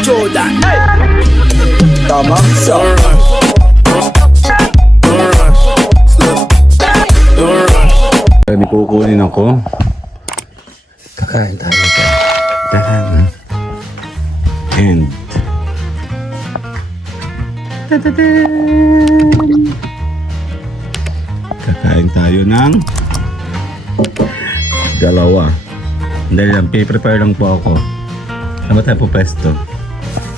Jordan. Tamang sa May kukunin ako. Kakain tayo pa. Dahan. And kakain tayo ng dalawa. Dahil lang, prepare lang po ako. Ano ba tayo po pesto?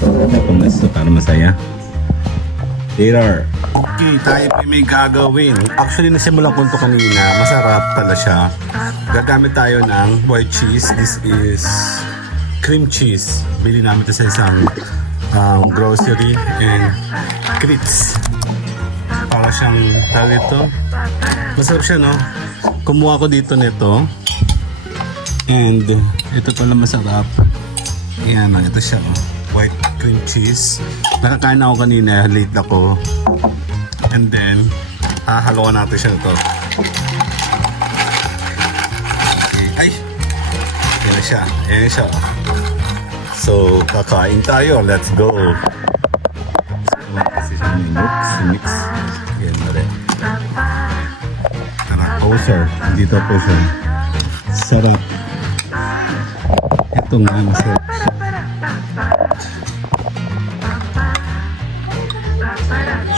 Tayo po pesto para masaya. Later. Okay, tayo po may gagawin. Actually, nasimulan ko ito kanina. Masarap pala siya. Gagamit tayo ng white cheese. This is cream cheese. Bili namin ito sa isang grocery and grits. Para siyang tawag ito. Masarap siya, no? Kumuha ko dito nito. And ito pala masarap. Ayan, ito siya, oh. White cream cheese. Nakakain ako kanina, late ako. And then, hahaluan natin siya ito. Ay! Yan siya. Yan siya. So, kakain tayo. Let's go. Kasi siya mix. Yan na rin. Oh, sir. Dito po siya. Sarap. Ito nga, masarap.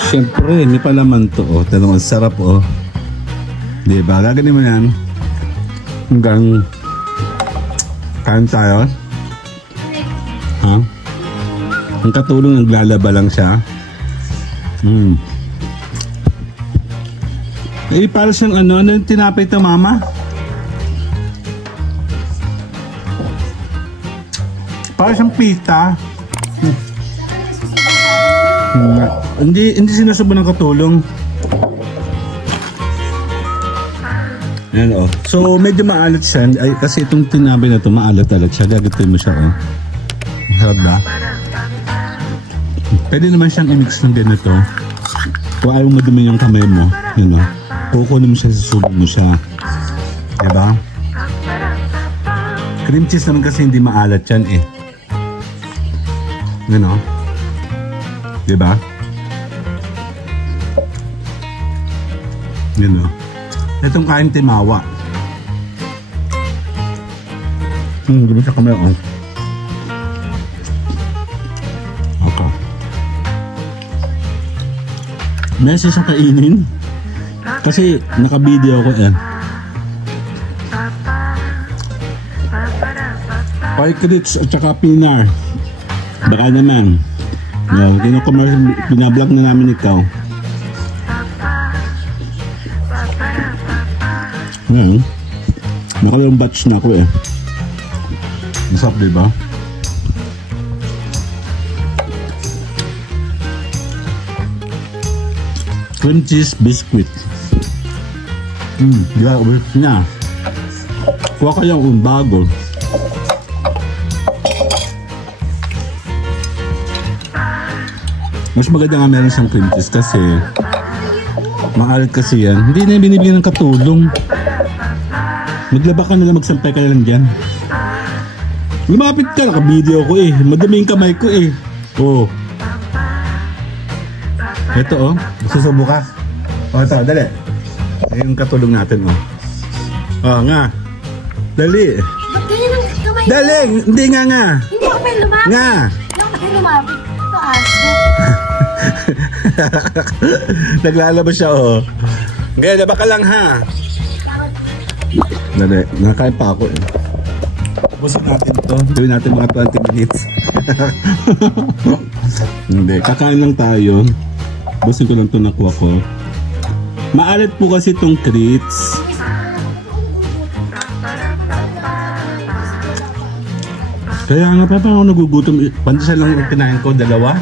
Siyempre, hindi pa laman to, oh. Talagang sarap, oh. Diba? Gaganin mo yan. Hanggang kain tayo. Ha? Ang katulong, naglalaba lang siya. Eh, para siyang ano yung tinapay ito, mama? Para siyang pita. Hindi sinusubo ng katulong. Ayan, oh. So medyo maalat siya. Ay, kasi itong tinapay na ito maalat-alat siya. Gagatin mo siya, oh. Harap ba? Pwede naman siyang i-mix ng ganito. Kung ayaw madumi yung kamay mo, yun, oh. Kukunin mo siya, susubo mo siya. Diba? Cream cheese naman kasi hindi maalat yan, eh. Yun, oh. Diba? Yun, oh. Itong kain timawa. Gano'n siya kamay, oh. Okay. Meron siyang kainin. Kasi naka-video ako, eh. White grits at saka pinar. Baka naman. Kino-commercial, binablog na namin ikaw. Ngayon, nakalawang batch na ako, eh. Masarap, diba? Cream cheese biscuit. Diba, ulit niya. Kuha kayong bago. Mas maganda nga meron siyang cream cheese kasi maalat kasi yan. Hindi na yung binibigyan ng katulong. Maglaba ka na lang, magsampay ka na lang dyan. Lumapit ka, naka-video ko, eh. Madami yung kamay ko, eh. Oh. Ito, oh. Susubo ka. Oh, ito, dali. Yung katulong natin, oh. Oh, nga. Dali. Ba't ganyan ang kamay mo? Dali! Hindi nga. Hindi ako may lumapit. Nga. Hindi ako may lumapit. Ito, aso. Naglalabas siya, oh. Gaya, laba ka lang, ha? Dali, nakakain pa ako, eh. Busok natin to. Gawin natin mga 20 minutes. Hindi, kakain lang tayo. Busog ko lang ito nakuha ko. Maalat po kasi itong treats. Kaya nga pa ako nagugutom. Pandesal lang ang kinain ko, dalawa.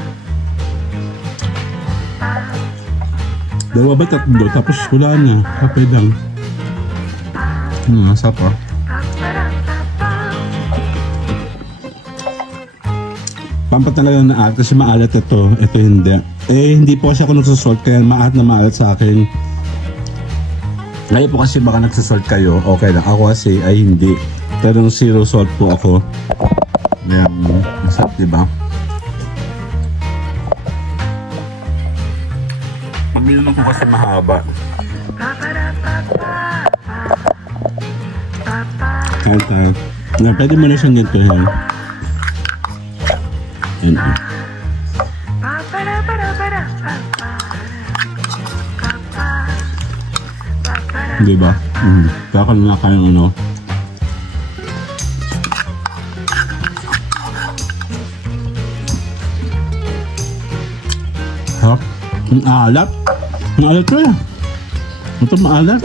Dalawa ba tatlo? Tapos wala na. Kapay lang. Sapa. Pampat talaga na art kasi maalat ito. Ito hindi. Eh, hindi po kasi ako nagsusort kaya maalat na maalat sa akin. Ngayon po kasi baka nagsusort kayo. Okay lang. Ako kasi ay hindi. Pero zero salt po ako. Ayan. diba? Pag minulong ko kasi mahaba. Okay. Na, pwede mo na siyang ganito yan. Yan. Diba? Kaya ka na kayang ano. Ha? Ang alat? Ang alat ko yan. Ito maalat.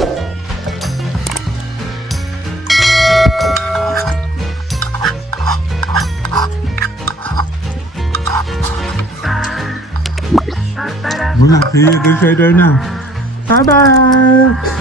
Muna, see you guys later na. Bye-bye!